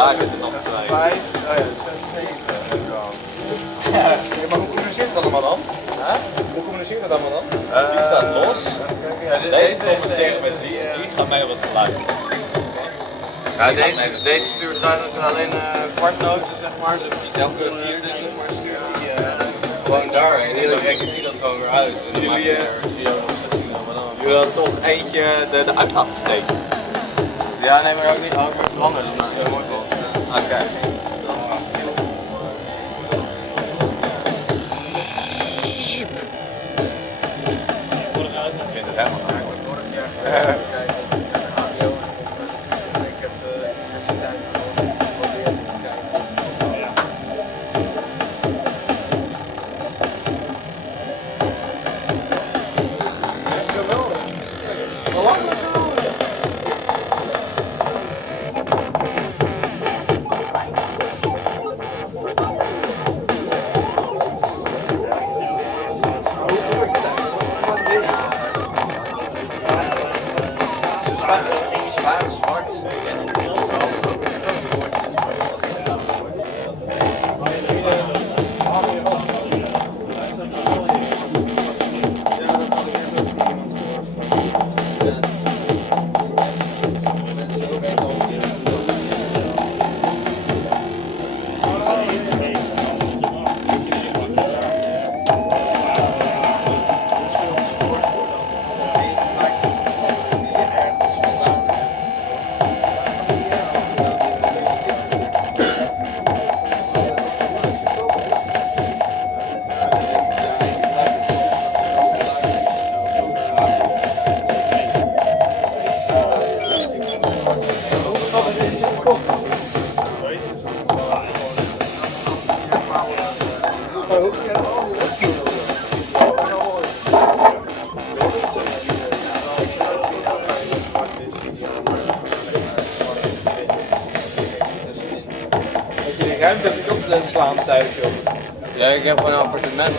Daar zitten nog 2. 5, oh ja, 6, 7. Ja, maar hoe communiceert het allemaal dan? Hoe communiceert het allemaal dan? Die staat los. Ja, Deze communiceren met die en die gaat mee op het geluid. Ja, deze stuurt eigenlijk alleen kwartnoten, zeg maar. Dus elke vierde zeg maar, stuurt die gewoon daarheen. En dan rekent hij dat gewoon weer uit. En dan maak je Jullie hadden toch eentje de uit laten steken. Ja, nee, maar ook niet veranderd. Dat is heel mooi toch? Oké. Ik vind het helemaal naar. Ruimte heb ik ook de slaaptuig. Ja, ik heb gewoon een appartement.